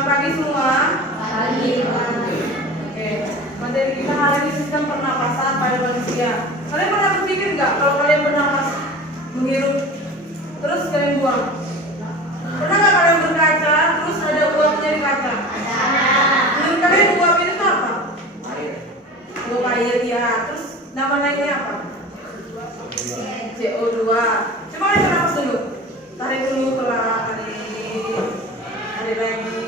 Selamat pagi semua. Pagi. Oke. Materi kita hari ini sistem pernapasan pada manusia. Kalian pernah berpikir nggak kalau kalian bernapas menghirup terus kalian buang? Pernah nggak kalian berkaca terus ada uapnya di kaca? Menurut kalian uap itu apa? Air. Uap air ya. Terus nama lainnya apa? CO2. Coba kalian bernapas dulu. Tarik dulu pelan. Tarik lagi.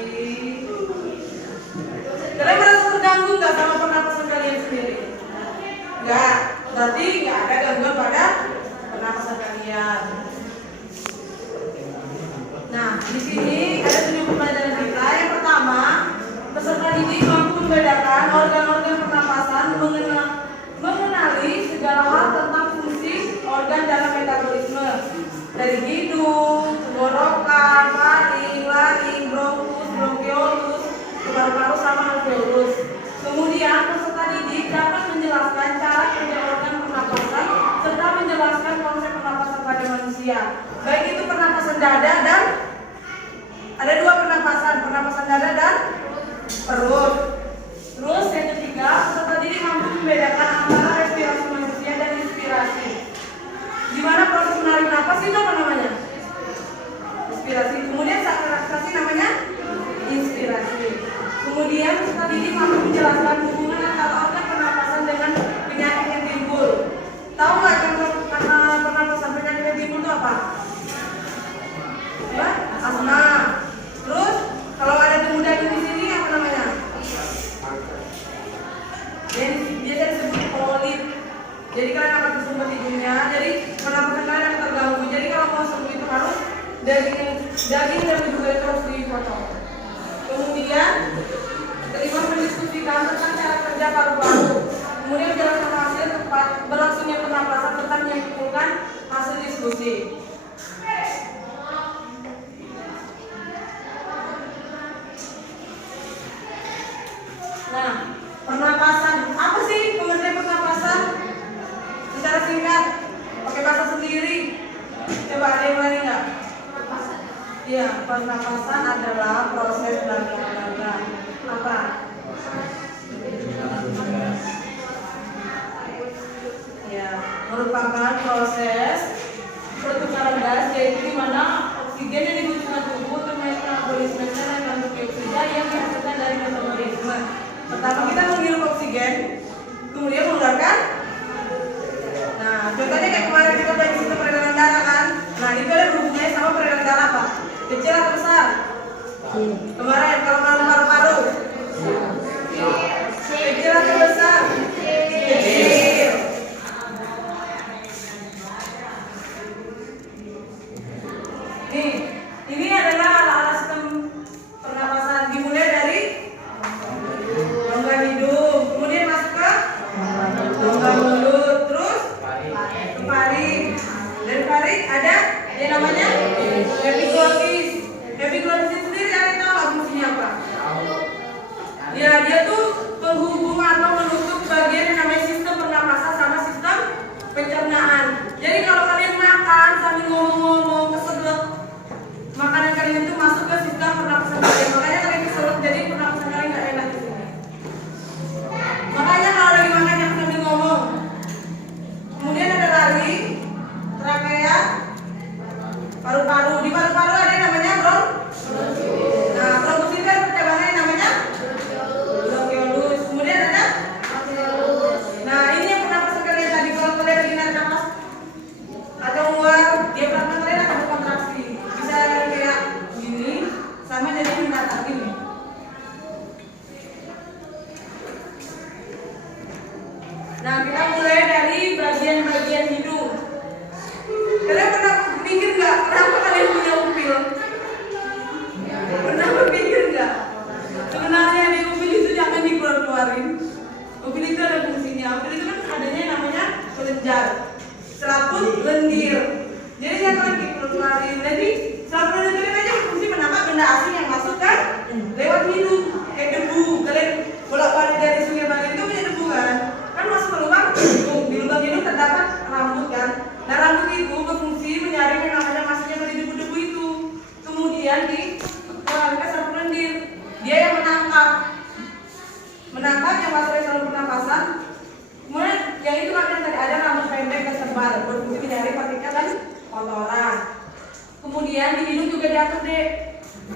Kalian merasa terganggu nggak sama pernapasan kalian sendiri? Nggak. Berarti nggak ada gangguan pada pernapasan kalian. Nah, di sini ada 7 pembelajaran kita. Yang pertama, peserta didik mampu membedakan organ-organ pernapasan, mengenali segala hal tentang fungsi organ dalam metabolisme dari hidung, tenggorokan, paru, laring, bronkus, bronkiolus, paru-paru sama alveolus. Kemudian peserta didik dapat menjelaskan cara kerja organ pernapasan serta menjelaskan konsep pernapasan pada manusia. Baik itu pernapasan dada dan ada 2 pernapasan dada dan perut. Terus yang ketiga, peserta didik mampu membedakan antara respirasi manusia dan inspirasi. Gimana proses menarik napas itu apa namanya? Inspirasi. Kemudian saat relaksasi namanya inspirasi. Kemudian peserta didik mampu menjelaskan hubungan antara organ pernapasan dengan penyakit yang timbul. Tahu nggak contoh pernapasan penyakit yang timbul itu apa? Apa? Asma. Terus kalau ada debu daging di sini apa namanya? Dia disebut polip. Jadi kalian akan tersumbat hidungnya. Jadi pernapasan kalian akan terganggu. Jadi kalau mau sembuh itu harus daging dan juga itu harus dipotong. Kemudian kelima, mendiskusikan tentang cara kerja paru-paru. Kemudian menjelaskan hasil tepat berlangsungnya pernapasan serta menyimpulkan hasil diskusi. Nah, pernapasan apa sih pengertian pernapasan? Secara singkat, pakai bahasa sendiri. Coba ada yang lain nggak? Iya, pernapasan adalah proses belajar apa? Ya, merupakan proses pertukaran gas, yaitu di mana oksigen yang dibutuhkan tubuh untuk metabolisme dan kandung dioksida yang dihasilkan dari metabolisme. Pertama kita menghirup oksigen, kemudian mengeluarkan. Nah, contohnya kayak kemarin kita belajar sistem peredaran darah kan. Nah, itu ada hubungannya sama peredaran darah apa? Kecil atau besar? Kemarin kalau paru-paru kecil atau besar? Kecil. Nih, ini adalah alat sistem pernapasan. Dimulai dari rongga hidung, kemudian masuk ke rongga mulut, terus ke paring. Dari paring ada yang namanya epiglottis. Epiglottis sendiri ada tahu fungsinya apa? Ya, dia tuh penghubung atau menutup bagian yang namanya sistem pernapasan sama sistem pencernaan. Jadi kalau kalian makan sambil ngomong-ngomong kesedot, makanan kalian itu masuk ke sistem pernapasan kalian. Makanya kalian kesedot, jadi pernapasan kalian nggak enak di sini. Makanya kalau lagi makan jangan sambil ngomong. Kemudian ada laring, trakea, paru-paru. Di paru-paru ada yang namanya bronkus. Nah, bronkus itu ada percabangan yang namanya bronkiolus. Kemudian ada alveolus. Nah, ini yang pernapasan kalian tadi. Kalau kalian lagi narik napas atau keluar, dia pernapasan kalian akan berkontraksi. Bisa kayak gini, sama jadi mendatar gini. Nah, kita mulai dari bagian-bagian hidung. Kalian pernah mikir nggak kenapa kalian punya upil? Pernah berpikir nggak? Sebenarnya di upil itu jangan dikeluarin. Upil itu ada fungsinya. Upil itu kan adanya namanya kelenjar, selaput lendir. Jadi jangan kalian dikeluarin. Jadi selaput lendir aja fungsi menangkap benda asing yang masuk kan lewat hidung. Kayak debu. Kalian bolak-balik dari sungai Bali itu punya debu kan? Kan masuk ke lubang hidung. Di lubang hidung terdapat rambut kan? Nah, rambut itu berfungsi menyaring yang namanya masuknya dari debu-debu itu. Kemudian dikeluarkan ke selaput lendir. Yang itu makanya tadi ada rambut pendek kesebar, berfungsi menyaring partikel dan kotoran. Kemudian di hidung juga diatur deh,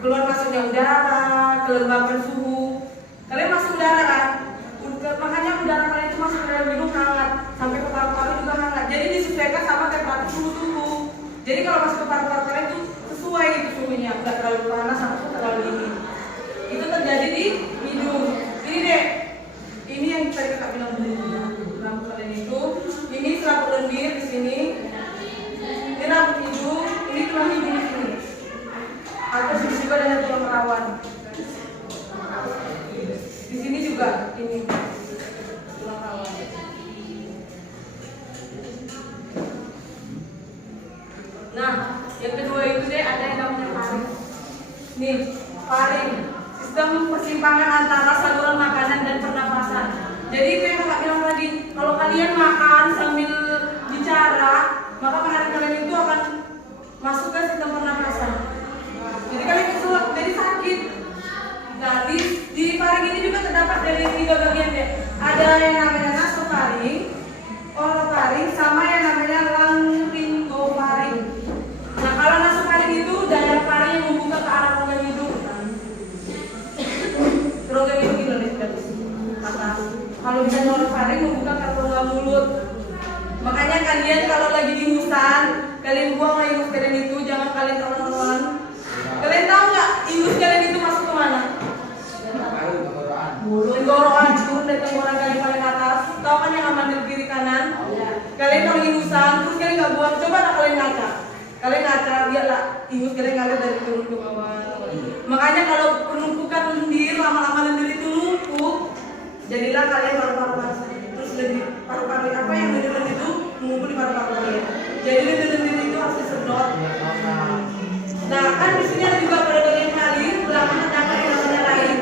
keluar masuknya udara, kelembapan suhu. Kalian masuk udara kan? Makanya udara kalian itu masuk ke dalam hidung hangat, sampai ke paru-paru juga hangat. Jadi disesuaikan sama temperatur suhu tubuh. Jadi kalau masuk ke paru-paru kalian itu sesuai gitu suhunya, nggak terlalu panas atau terlalu dingin. Itu terjadi di hidung. Ini deh, ini yang tadi kakak bilang dulu. Rambut kalian itu, ini selaput lendir di sini. Ini rambut hidung, ini tulang hidung di sini. Atau sini juga ada tulang rawan. Di sini juga ini tulang rawan. Nah, yang kedua itu deh ada yang namanya faring. Nih, faring, sistem persimpangan antara saluran makanan dan pernapasan. Jadi itu yang kakak bilang tadi, kalau kalian makan sambil bicara, maka makanan kalian itu akan masuk ke sistem pernapasan. Jadi kalian kesuap, jadi sakit. Nah, di faring ini juga terdapat dari 3 bagian deh. Ada yang namanya nasofaring, orofaring, sama yang namanya laryngofaring. Nah, kalau nasofaring itu daya faring yang membuka ke arah rongga hidung. Rongga hidung gitu nih, kata. Kalau bisa orofaring membuka ke rongga mulut. Makanya kalian kalau lagi di hutan, kalian buang ingus kalian itu, jangan kalian telan-telan. Kalian tahu nggak ingus kalian itu masuk ke mana? Tenggorokan, turun dari tenggorokan kalian paling atas. Tahu kan yang amandel kiri kanan? Kalian kalau ingusan, terus kalian nggak buang, coba lah kalian ngaca. Kalian ngaca, lihatlah ingus kalian ngalir dari turun ke bawah. Makanya kalau penumpukan lendir, lama-lama lendir itu numpuk, jadilah kalian paru-paru basah. Terus lendir paru-paru apa yang lendir-lendir itu mengumpul di paru-paru kalian. Jadi lendir-lendir itu harus disedot. Nah, kan di sini ada juga pada bagian laring, belakang terdapat yang namanya laring.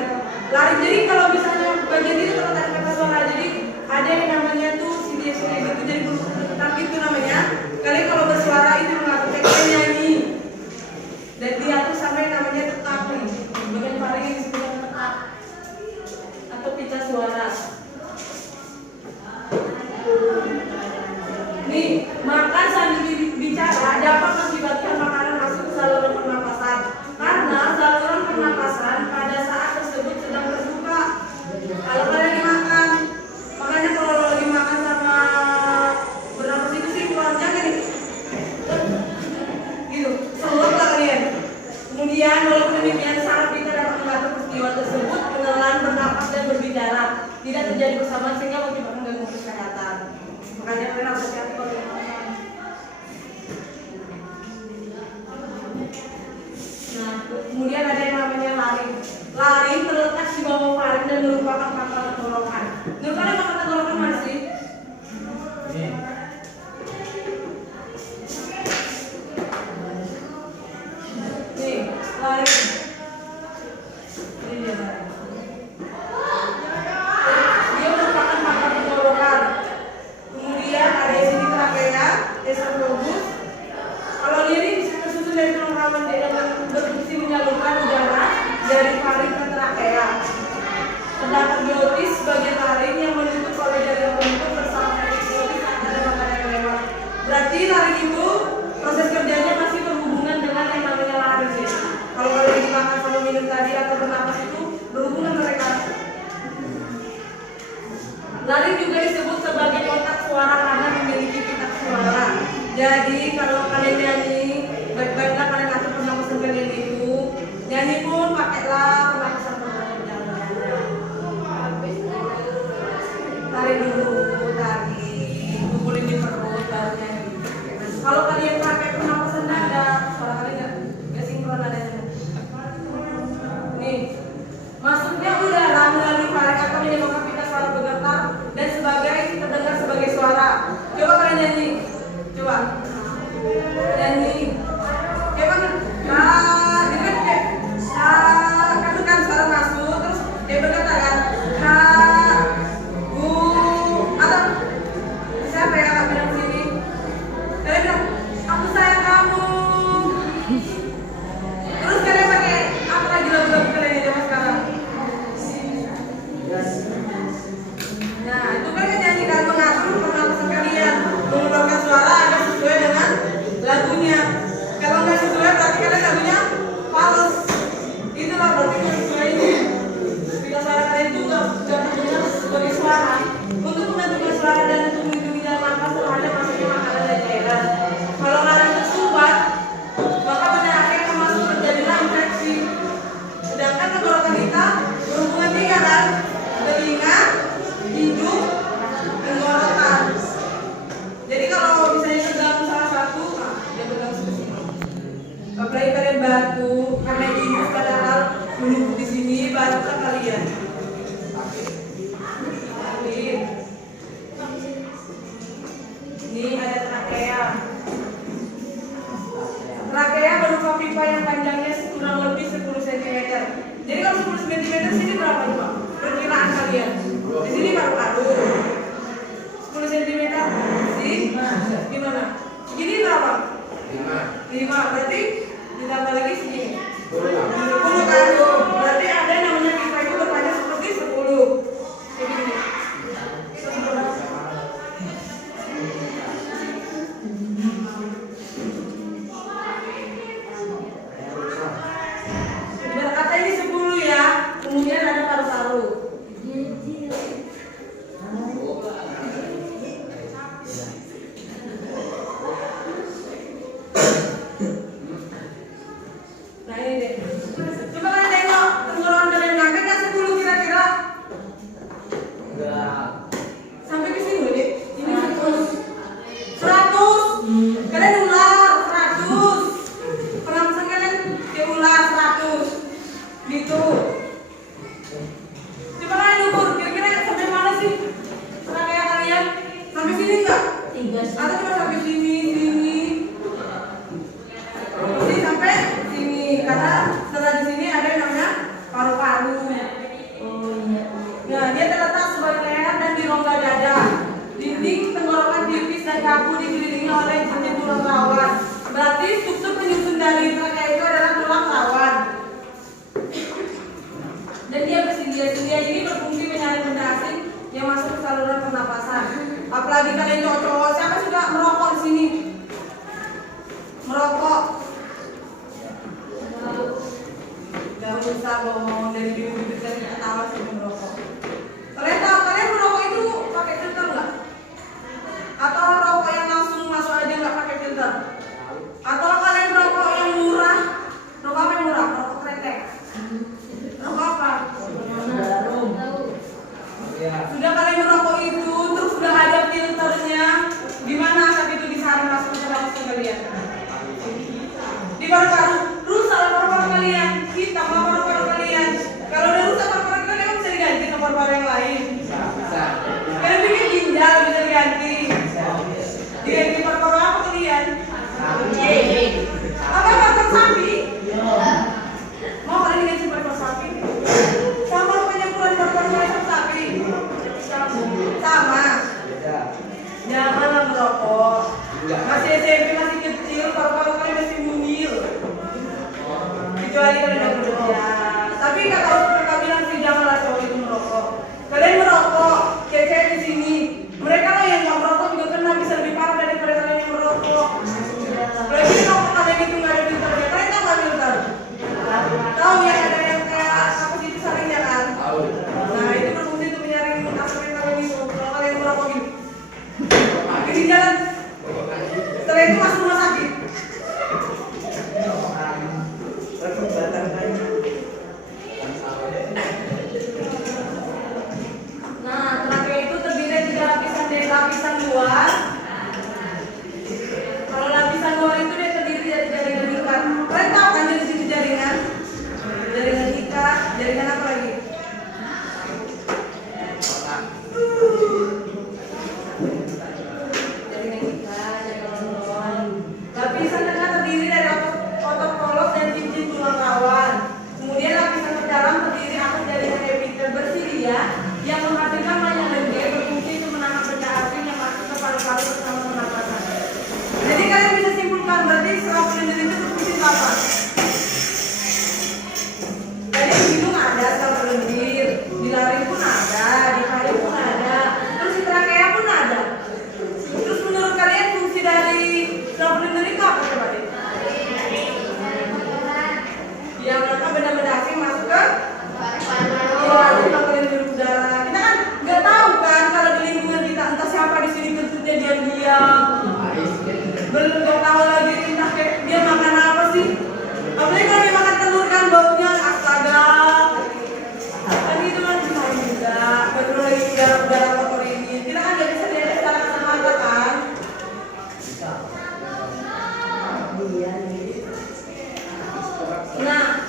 Laring, jadi kalau misalnya bagian itu terletak di atas suara, jadi ada yang namanya tuh sini gitu, jadi berputar gitu namanya. Kalian kalau bersuara itu mengatur kalian nyanyi. Dan diatur sama yang namanya tetap nih, bagian laring yang disebut tetap atau pita suara. Nih, makan sambil bicara dapat mengakibatkan makanan masuk ke saluran pernapasan. Karena saluran pernapasan pada saat tersebut sedang terbuka. Kalau kalian dimakan, makanya kalau lagi makan sama bernapas itu sih keluarnya nih, gitu, selot lah kalian. Kemudian walaupun demikian saraf kita dapat mengatur peristiwa tersebut, menelan, bernapas dan berbicara tidak terjadi bersamaan sehingga mengakibatkan gangguan kesehatan. Makanya kalian harus hati-hati kalau makan. Nah, kemudian ada yang namanya laring. Laring terletak di bawah faring dan merupakan pangkal tenggorokan. Menurut kalian pangkal tenggorokan mana sih? Nih, laring. Ini dia laring. Dia merupakan pangkal tenggorokan. Kemudian ada di sini trakea, esophagus. Kalau dia ini bisa tersusun dari tulang rawan yang berfungsi menyalurkan udara dari faring ke trakea. Terdapat glotis bagian laring yang menutup oleh jaringan penutup bersama glotis antara makanan yang lewat. Berarti laring itu proses kerjanya masih berhubungan dengan yang namanya laring ya. Kalau kalian dimakan sama minum tadi atau bernapas itu berhubungan mereka. Laring juga disebut sebagai kotak suara karena memiliki pitak suara. Jadi kalau kalian nyanyi, baik-baiklah kalian atur pernapasan kalian itu. Nyanyi pun pakailah pernapasan kalian. Tarik dulu, tarik, kumpulin di perut, baru nyanyi. Kalau kalian pakai pernapasan dada, suara kalian nggak sinkron nadanya. Nih, masuknya udara melalui faring akan menyebabkan pitak suara bergetar dan terdengar sebagai suara. Coba kalian nyanyi. Coba nyanyi. karena ini padahal menunggu di sini baru kalian. Ini ada trakea. Trakea berupa pipa yang panjangnya kurang lebih 10 cm. Jadi kalau 10 cm sini berapa Pak? Perkiraan kalian. Di sini paru-paru. 10 cm di mana? Segini berapa? 5. Berarti ditambah lagi segini. 10 kan? Berarti ada yang namanya pipa itu berpanjang seperti 10. Segini. Kata ini 10 ya, kemudian ada paru-paru. Nah ini deh. Coba kalian tengok tenggorokan kalian nyampe nggak 10 kira-kira? Enggak. Sampai ke sini deh. Ini 100. Kalian ular 100. Pernah pesan kalian kayak ular 100. Gitu. Coba kalian ukur kira-kira sampai mana sih? Kayak kalian sampai sini enggak? 3. Atau cuma sampai sini sampai sini karena setelah di sini ada yang namanya paru-paru. Nah, dia terletak sebagai leher dan di rongga dada. Dinding tenggorokan tipis dan kaku dikelilingi oleh jenis tulang rawan. Berarti struktur penyusun dari trakea itu adalah tulang rawan. Dan dia bersedia ini berfungsi menyaring benda asing yang masuk ke saluran pernapasan. Apalagi kalian cowok-cowok, siapa suka merokok di sini? Merokok. Gak usah ngomong dari bibir kalian ketawa sih merokok. Kalian tahu kalian merokok itu pakai filter nggak? Atau rokok yang langsung masuk aja nggak pakai filter? Atau kalian merokok yang murah? Rokok apa yang murah? Rokok kretek. Rokok apa? Sudah kalian merokok itu terus sudah ada filternya, gimana asap itu disaring masuk ke dalam kalian? Di paru-paru, rusak paru-paru kalian, hitam paru-paru kalian. Kalau udah rusak paru-paru kalian emang bisa diganti ke paru-paru yang lain. Kalian bikin ginjal bisa diganti. Diganti paru-paru apa kalian? Apa paru-paru sapi? Mau kalian diganti paru-paru sapi? Sama penyembuhan paru-paru sapi? Sama. Janganlah merokok. Masih SMP, masih kecil, paru-paru kalian masih mungil. Kecuali kalian udah kerja. Tapi kalau mereka bilang sih janganlah cowok itu merokok. Kalian merokok, cewek di sini. Mereka lah yang nggak merokok juga kena bisa lebih parah daripada kalian yang merokok. Kalau ini rokok kalian itu nggak ada filternya, kalian tahu nggak filter? Tahu ya, ada yang kayak apa sih itu saringnya kan? Nah itu berfungsi untuk menyaring asap yang kalian itu. Kalau kalian merokok gini, di jalan. Setelah itu masuk rumah sakit.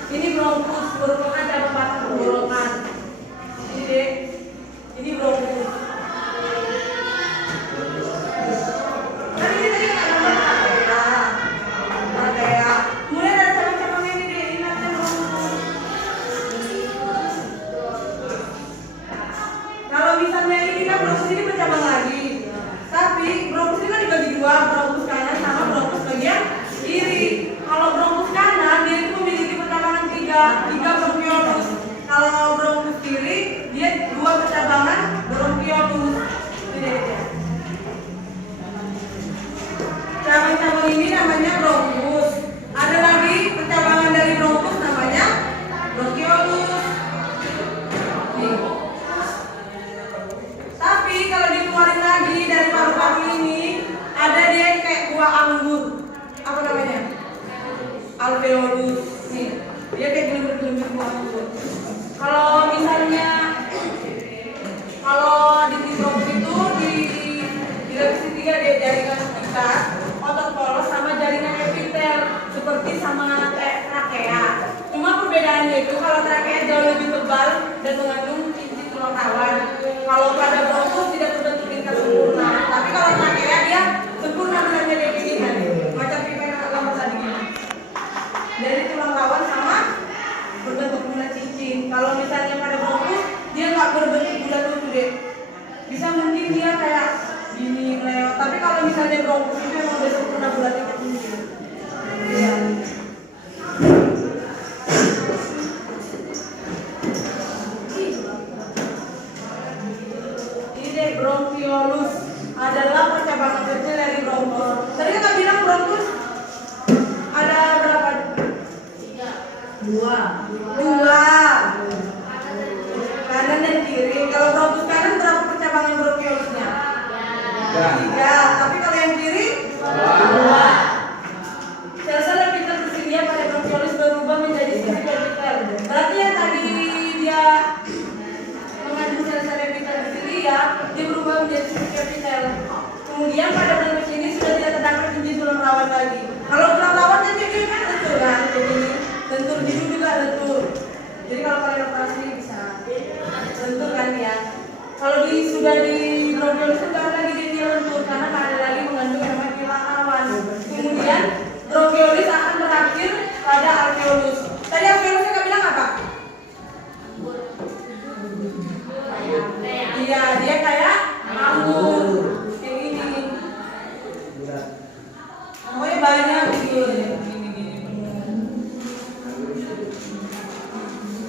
Ini bronkus merupakan cabang batang tenggorokan. Ini dek, ini bronkus. Kan ini tadi kan ada arteria. Kemudian ada cabang-cabangnya ini dek, ini namanya bronkus. Kalau misalnya ini kan bronkus ini bercabang lagi. Tapi bronkus ini kan dibagi dua, bronkus kanan sama bronkus bagian kiri. Kalau bronkus kanan dia itu memiliki percabangan tiga bronkiolus. Kalau bronkus kiri dia dua percabangan bronkiolus. Ini dia. Cabang-cabang ini namanya bronkus. Ada lagi percabangan dari bronkus namanya bronkiolus. Nih. Tapi kalau dikeluarin lagi dari paru-paru ini ada dia kayak buah anggur. Apa namanya? Alveolus. Nih, dia kayak gelembir-gelembir buah anggur. Kalau misalnya di bronkus itu dilapisi tiga deh, jaringan ikat, otot polos sama jaringan epitel seperti sama trakea. Cuma perbedaannya itu kalau trakea jauh lebih tebal dan mengandung inti tulang rawan. Kalau pada bronkus tidak terbentuk tingkat sempurna. Tapi kalau trakea dia sempurna benarnya definisinya macam pipa yang gambar tadi gini. Dari tulang rawan sama berbentuk bulat cincin. Kalau misalnya pada bronkus dia nggak berbentuk bulat itu deh. Bisa mungkin dia kayak gini lewat. Tapi kalau misalnya bronkus itu memang udah sempurna bulatnya cincin. Iya. Bronkiolus adalah percabangan kecil dari bronkus. Tadi kita bilang bronkus ada berapa? Dua. Kanan dan kiri. Kalau bronkus kanan berapa percabangan bronkiolusnya? 3. Tapi kalau yang kiri? 2. Sel-sel epitel tersedia pada bronkiolus berubah menjadi sel epitel. Berarti yang tadi dia mengandung sel-sel epitel di sini ya, dia berubah menjadi sel epitel. Kemudian pada bronkus ini sudah tidak terdapat inti tulang rawan lagi. Kalau tulang rawan kan jadi kan lentur kan, jadi lentur hidung juga lentur. Jadi kalau kalian operasi bisa lentur kan ya. Kalau sudah di bronkiolus itu nggak ada lagi dia lentur karena nggak ada lagi mengandung yang namanya tulang rawan. Kemudian bronkiolus akan berakhir pada alveolus. Tadi alveolus kita bilang apa? Iya, dia kayak anggur. Kayak gini. Pokoknya banyak gitu.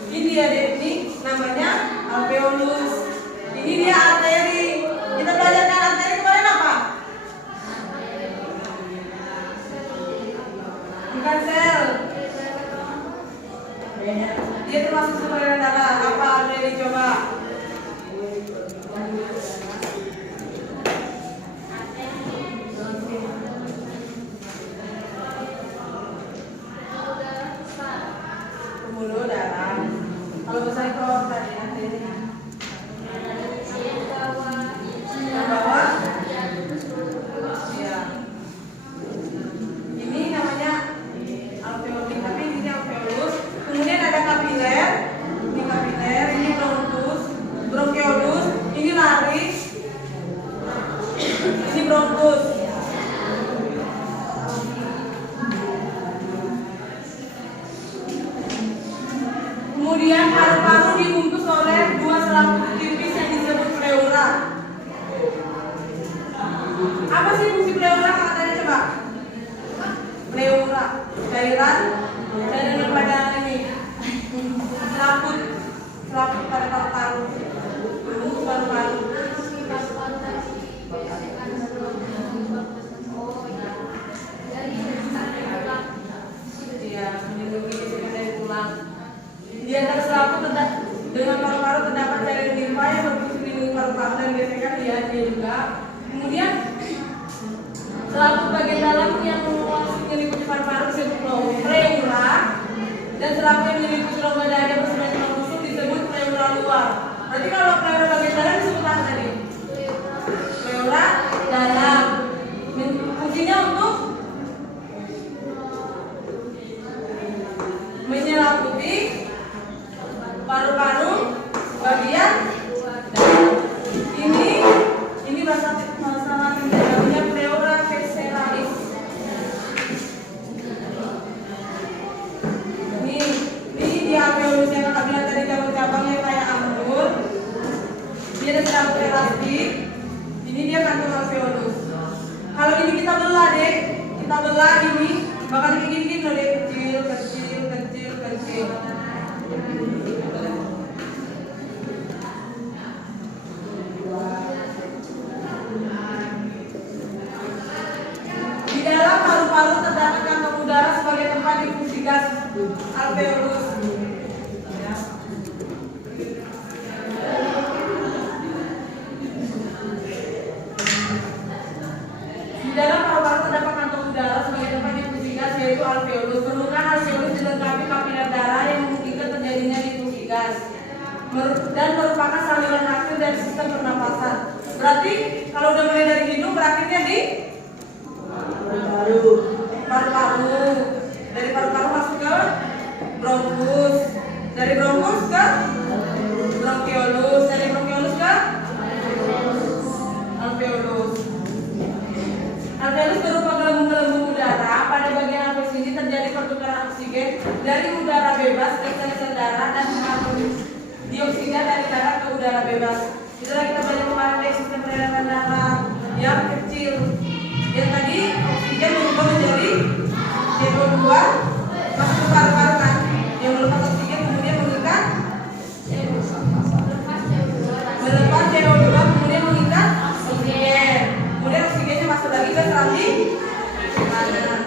Ini dia deh, ini namanya alveolus. Ini dia arteri. Kita belajar kan arteri kemarin apa? Bukan sel. Dia termasuk saluran darah. Apa arteri coba? Pembuluh darah. Kalau besar itu tadi arterinya. Yang bawah? Ya. Ini namanya alveoli, tapi ini alveolus. Kemudian ada kapiler. Ini kapiler, ini bronkus, bronkiolus, ini laris, ini bronkus. Kemudian paru-paru dibungkus oleh dua selaput tipis yang disebut pleura. Apa sih fungsi pleura katanya coba? Pleura, cairan yang pada ini selaput pada paru-paru. Bungkus paru-paru. Iya, melindungi isi dari tulang. Di antara selaput dengan paru-paru terdapat cairan limpa yang berfungsi melindungi paru-paru dan gesekan dia juga. Kemudian selaput bagian dalam yang menyelimuti paru-paru disebut pleura, dan selaput yang menyelimuti rongga dada bersama tulang rusuk disebut pleura luar. Berarti kalau pleura bagian dalam disebut apa tadi? Pleura dalam. Fungsinya untuk menyelaput. alveolus. Ya. Di dalam paru-paru terdapat kantong udara sebagai tempat yang gas yaitu alveolus. Permukaan alveolus dilengkapi kapiler darah yang memungkinkan terjadinya difusi gas dan merupakan saluran akhir dari sistem pernapasan. Berarti kalau udah mulai dari hidung berakhirnya di paru-paru. Dari paru-paru masuk ke bronkus. Dari bronkus ke bronkiolus. Dari bronkiolus ke alveolus. Alveolus berupa gelembung-gelembung udara. Pada bagian alveolus ini terjadi pertukaran oksigen dari udara bebas ke sel-sel darah dan karbon dioksida dari darah ke udara bebas. Itulah kita belajar kemarin dari sistem peredaran darah yang kecil. Yang tadi oksigen berubah menjadi CO2 masuk ke paru-paru kan, yang melepas oksigen kemudian mengikat melepas CO2 kemudian mengikat oksigen, kemudian oksigennya masuk lagi ke keranjang kanan.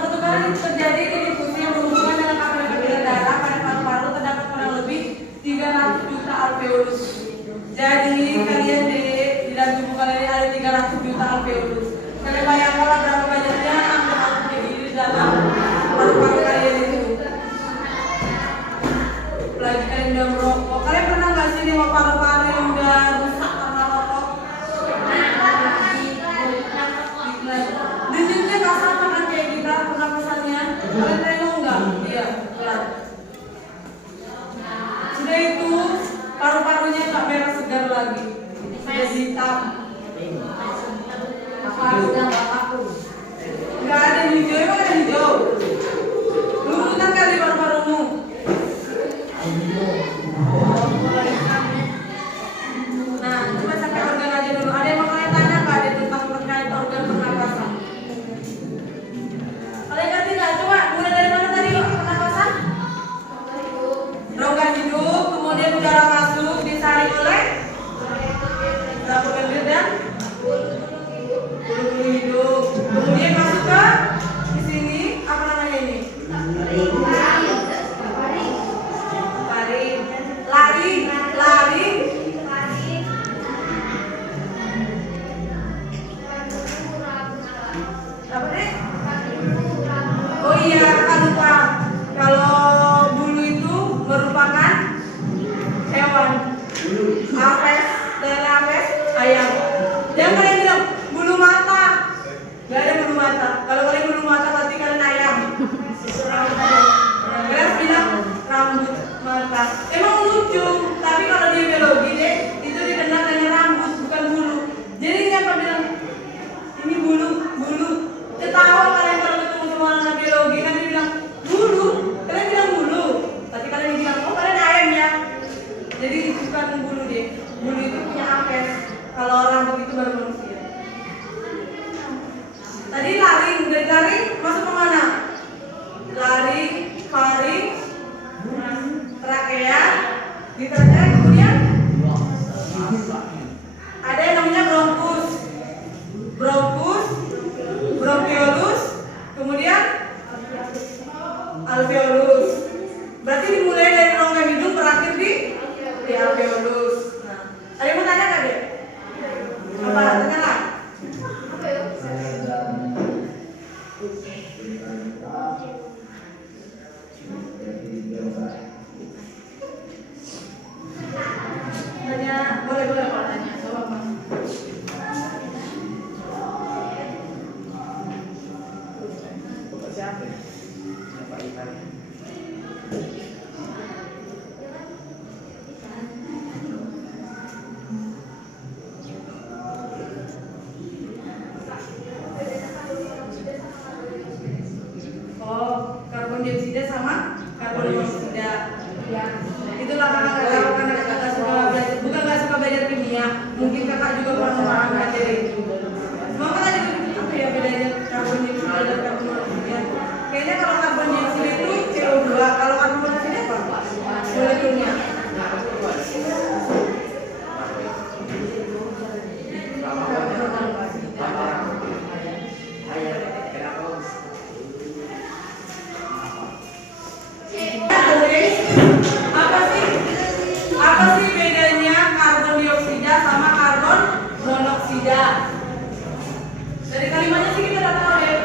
Pertukaran itu terjadi di difusi yang berhubungan dengan kapiler darah pada paru-paru. Terdapat kurang lebih 300 juta alveolus. Jadi kalian di dalam tubuh kalian ada 300 juta alveolus. Kalian bayangkanlah berapa banyaknya angka-angka di dalam paru-paru kalian itu. Apalagi kalian udah merokok. Kalian pernah nggak sih nengok paru-paru yang udah rusak karena rokok? Denyutnya nggak sama kan kayak kita pernapasannya. Kalian tengok nggak? Iya, pelan. Sudah itu paru-parunya tak merah segar lagi, sudah hitam. Nggak ada hijau, emang ada hijau? Lumutan kali paru-parumu. Nah, coba sampai organ aja dulu. Ada yang mau kalian tanya nggak ada tentang terkait organ pernapasan? Kalian ngerti nggak? Coba mulai dari mana tadi pernapasan? Rongga hidup, kemudian udara masuk disaring oleh berapa bibir dan bulu-bulu hidup. Kemudian masuk ke di sini apa namanya ini? Lari. Apa deh? Oh iya, kan lupa. Kalau bulu itu merupakan hewan. Apes, dari apes, ayam. Jangan kalian bilang bulu mata. Gak ada bulu mata. Kalau kalian bulu mata berarti kalian ayam. Kalian bilang rambut mata. Emang lucu, tapi kalau di biologi deh itu dikenal dengan rambut bukan bulu. Jadi siapa bilang ini bulu? Ketawa kalian kalau ketemu sama anak biologi kan dia bilang bulu. Kalian bilang bulu. Tapi kalian bilang oh kalian ayam ya. Jadi itu bukan bulu deh. Bulu itu punya apes. Kalau rambut itu baru manusia. Tadi lari, dari lari masuk ke mana? Lari, faring, trakea, di trakea kemudian ada yang namanya bronkus, bronkiolus, kemudian alveolus. Berarti dimulai dari rongga hidung berakhir di alveolus. Nah, ada yang mau tanya nggak deh? Apa? Tanyalah. Tanya, boleh Pak tanya. Coba Pak. Karbon dioksida sama karbon monoksida. Ya. Itulah kakak tahu karena kakak suka belajar, bukan nggak suka belajar kimia. Mungkin kakak juga pernah belajar itu. Semua kakak juga apa ya bedanya karbon dioksida dan karbon monoksida? Kayaknya kalau karbon dioksida itu CO2, kalau karbon monoksida apa? Molekilnya. Apa sih bedanya karbon dioksida sama karbon monoksida? Dari kalimatnya sih kita udah tahu deh.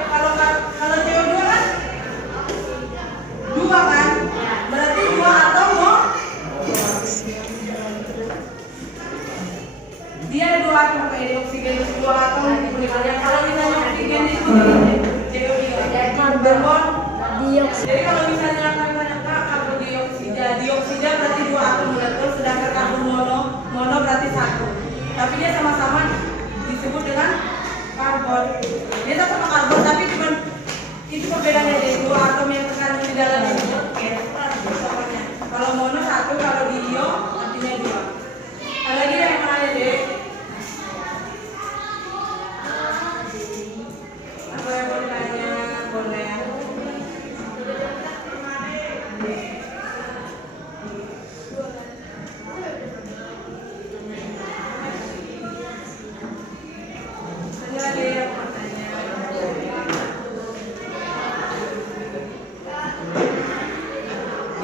Kalau CO2 kan dua kan? Berarti dua atom dia ada dua atom kayak di oksigen dua atom dikuliahkan. Kalau misalnya oksigen itu CO2 karbon dioksida. Jadi kalau misalnya karbon dioksida berarti dua atom meletus, sedangkan karbon mono berarti satu. Tapi dia sama-sama disebut dengan karbon. Dia sama karbon tapi cuma itu perbedaannya dari dua atom yang terkandung di dalamnya itu. Kalau mono satu, kalau dio artinya dua. Ada lagi yang mau nanya deh? Apa yang mau ditanya? Boleh.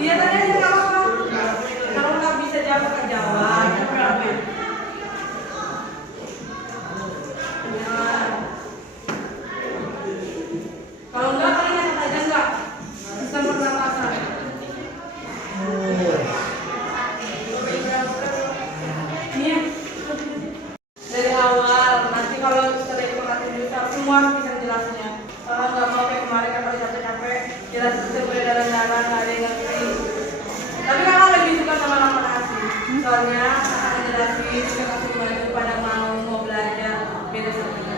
Iya tanya aja nggak apa-apa. Kalau nggak bisa jawab nggak jawab. Kalau enggak kalian yang aja enggak. Sistem pernapasan. Ini dari awal. Nanti kalau setelah itu semua bisa jelasnya. Kalau nggak mau kayak kemarin kalau capek-capek jelas peredaran darah nggak ada yang ngerti. Tapi kakak lebih suka sama lapan asli. Soalnya kakak ngejelasin kakak semuanya pada mau belajar beda sama kita.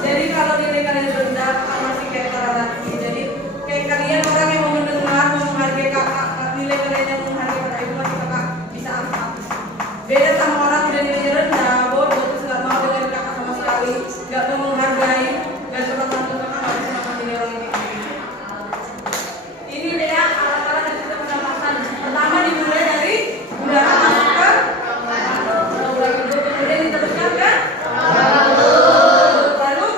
Jadi kalau nilai kalian rendah kakak masih kayak toleransi. Jadi kayak kalian orang yang mau mendengar mau menghargai kakak, nilai kalian yang menghargai kakak itu masih kakak bisa angkat. Beda sama orang udah nilainya rendah, bodoh terus nggak mau dengerin kakak sama sekali, nggak mau menghargai, nggak suka tampil kakak nggak bisa makan nilai orang ini. Ini deh ya alat-alat yang kita pernapasan. Pertama dimulai dari udara masuk ke rongga hidung, kemudian diteruskan ke lalu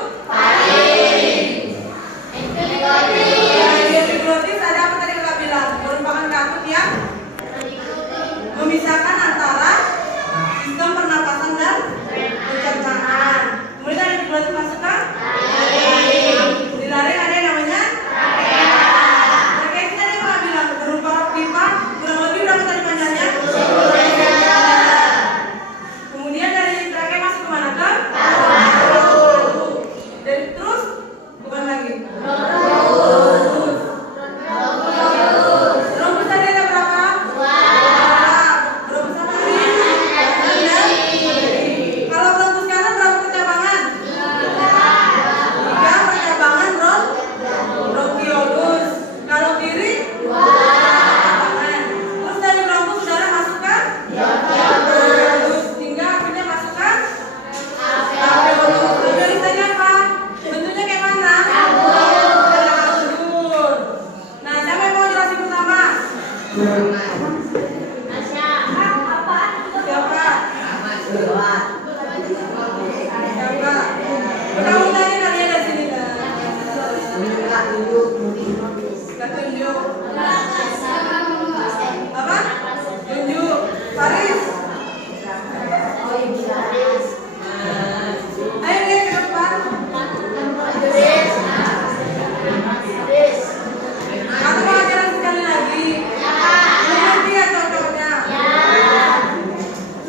epiglotis. Ada apa tadi kakak bilang? Merupakan kabut yang memisahkan antara sistem pernapasan dan pencernaan. Kemudian ada epiglotis masuk ke di laring ada yang namanya kayak tadi kakak bilang berupa pipa kurang lebih berapa tadi panjangnya? Kemudian dari trake masuk kemana ke? Dan terus bukan lagi. Bronkus tadi ada berapa? Bronkus apa ini? Kalau bronkus kanan berapa percabangan? 3 percabangan bronkiolus. Kalau kiri? 2 percabangan. Terus dari bronkus udara masuk ke? Bronkiolus. Hingga akhirnya masuk ke? Alveolus. Alveolus tadi apa? Bentuknya kayak mana? Kabur. Nah, siapa yang mau jelasin pertama? Siapa? Kamu tanya kalian dari sini kan? Nggak tunjuk. Apa? Tunjuk. Faris. Ayo dia ke depan. Aku mau ajaran sekali lagi. Ngerti ya contohnya?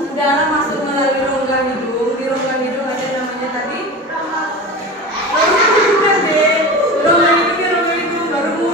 Udara masuk melalui rongga hidung. Di rongga hidung ada namanya tadi. Bukan deh. Rongga hidung di rongga hidung baru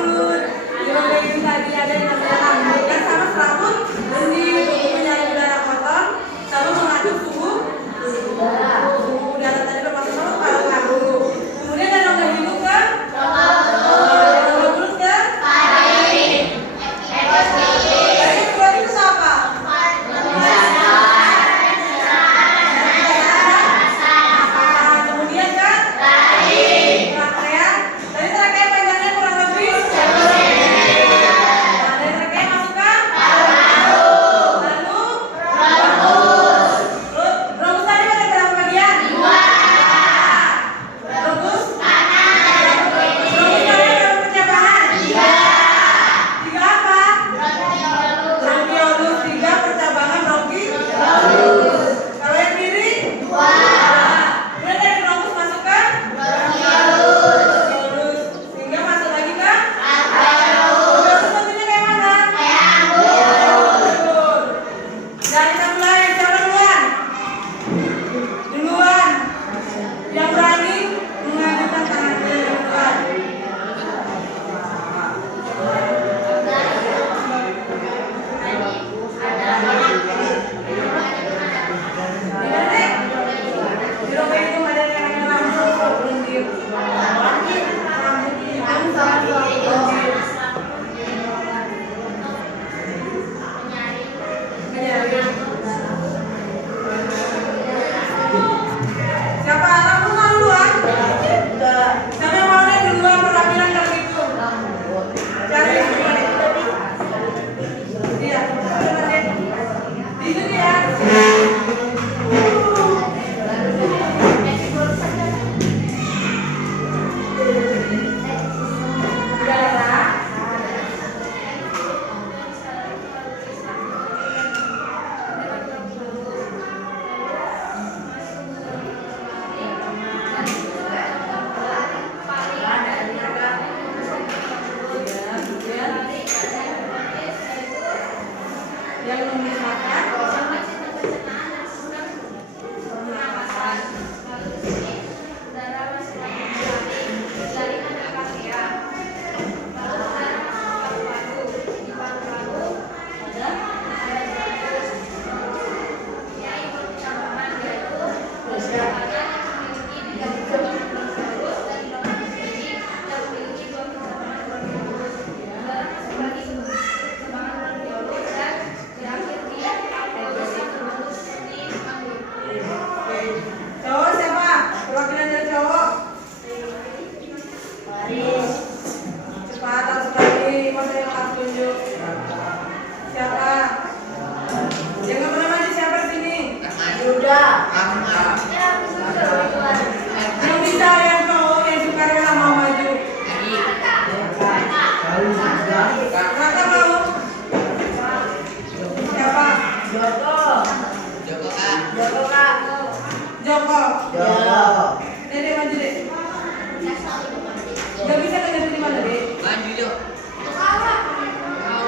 Gak bisa ngerti di mana deh? Lanjut yuk.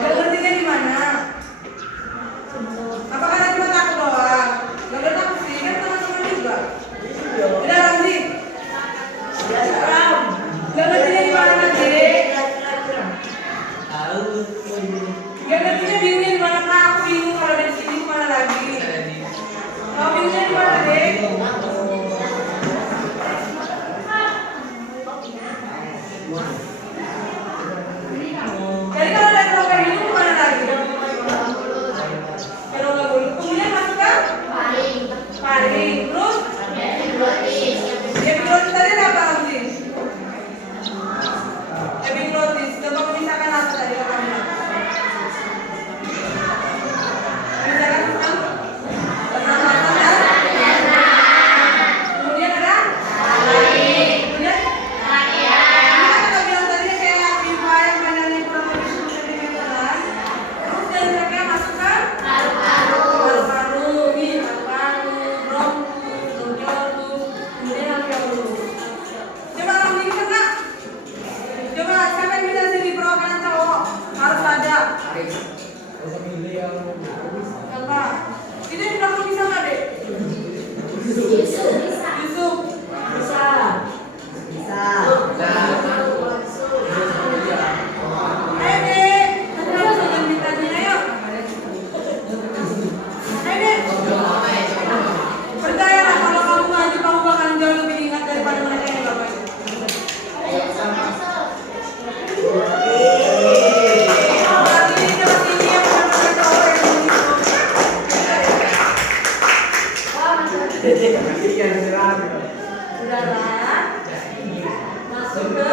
Gak ngertinya di mana? Apakah nanti mata aku doang? Gak ngerti aku sih, kan teman-teman juga. Udah Ramzi. Gak ngertinya di mana nanti? Gak ngertinya bingungnya di mana kak? Aku bingung kalau dari sini kemana lagi? Kau bingungnya di mana deh? Jadi kalau dari logam hidup kemana lagi? Ke logam hidup. Kemudian masuk ke paling. Terus epiglotis tadi ada apa lagi? Epiglotis. Coba memisahkan apa tadi kamu? Memisahkan pernapasan dan kemudian ada paling. Kemudian ini kan kita bilang tadi kayak pipa yang panjangnya kurang lebih 10 cm kan? Terus dari mereka masuk ke paru-paru, nih paru-paru, bronkus, bronkiolus, kemudian alveolus. Coba kamu bisa nggak? Coba siapa yang bisa sini perawakan cowok? Harus ada. Coba. Itu yang belakang bisa nggak deh? Yusuf. Ayo deh, nanti kamu jangan ditanya, ayo. Ayo deh. Percayalah kalau kamu ngaji kamu bakalan jauh lebih ingat daripada mereka yang nggak main. Berarti ini coba sini yang benar-benar cowok yang udara masuk ke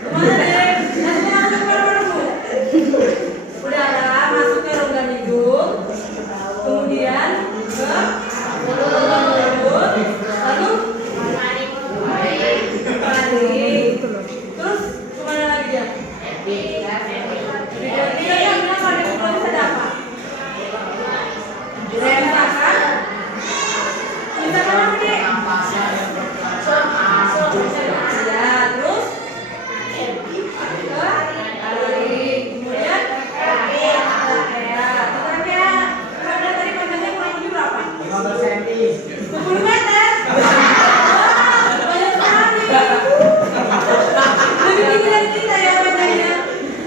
kemana deh? Nanti masuk ke paru-paru. Udara masuk ke rongga hidung, kemudian ke rongga mulut, lalu paling. Terus kemana lagi dia? Epiglotis. Ya, kenapa di epiglotis ada apa? Misalkan apa deh? Ya, terus ke paling. Kemudian trachea. Trachea. Pada tadi panjangnya kurang lebih berapa? 10 meter. Wah, banyak sekali. Lebih tinggi dari kita ya panjangnya.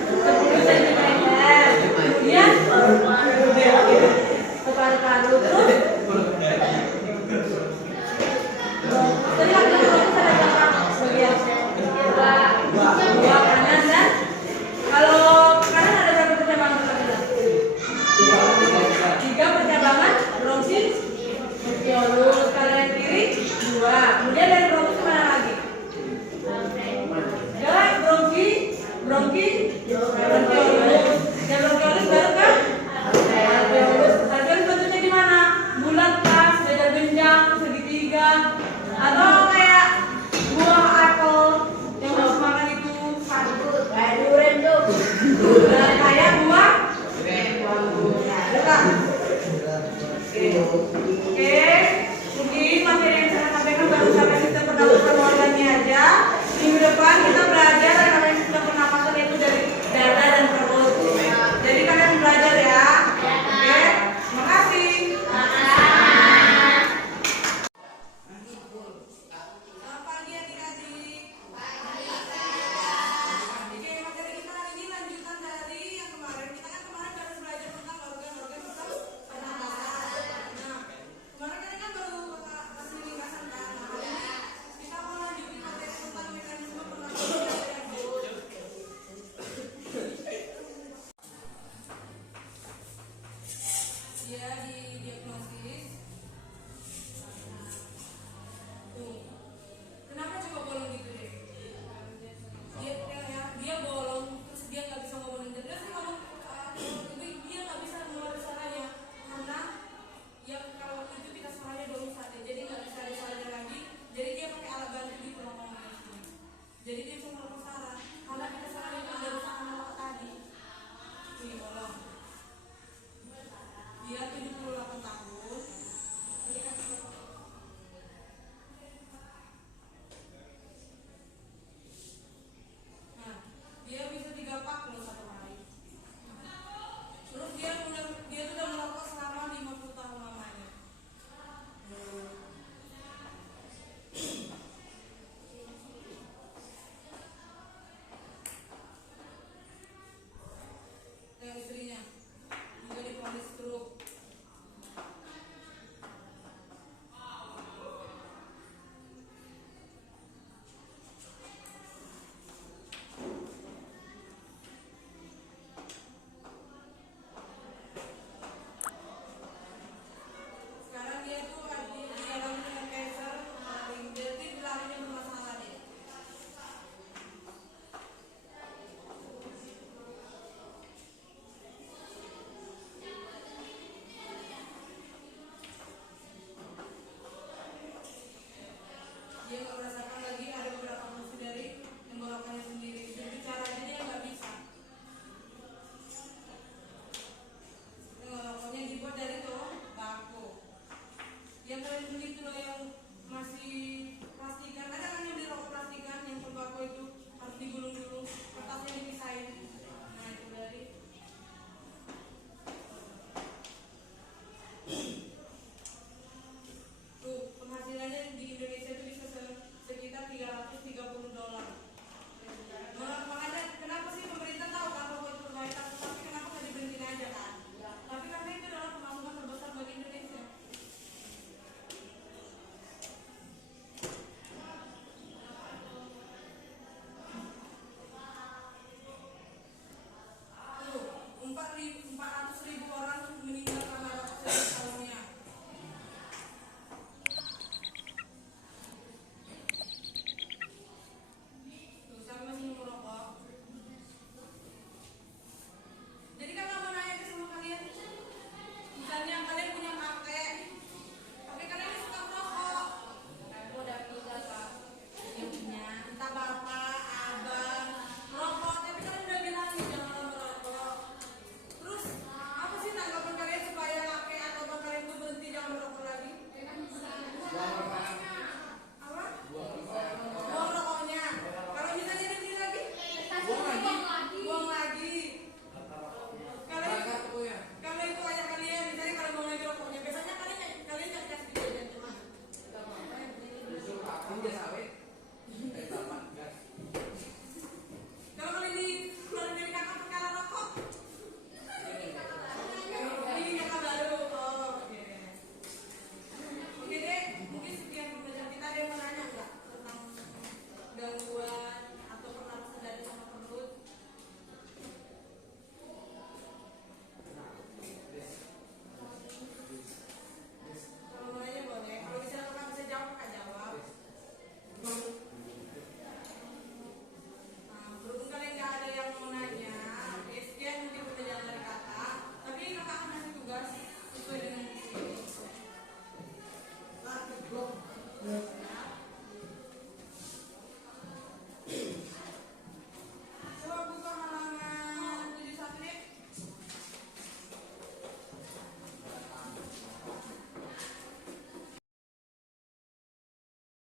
10 cm. Kemudian ke paru-paru. Terus tadi kan epiglotis ada berapa bagian? Dua kanan dan kalau kanan ada berapa percabangan kita? 3 percabangan bronkiolus. Kalau yang kiri 2. Kemudian dari bronkiolus kemana lagi? Ke bronki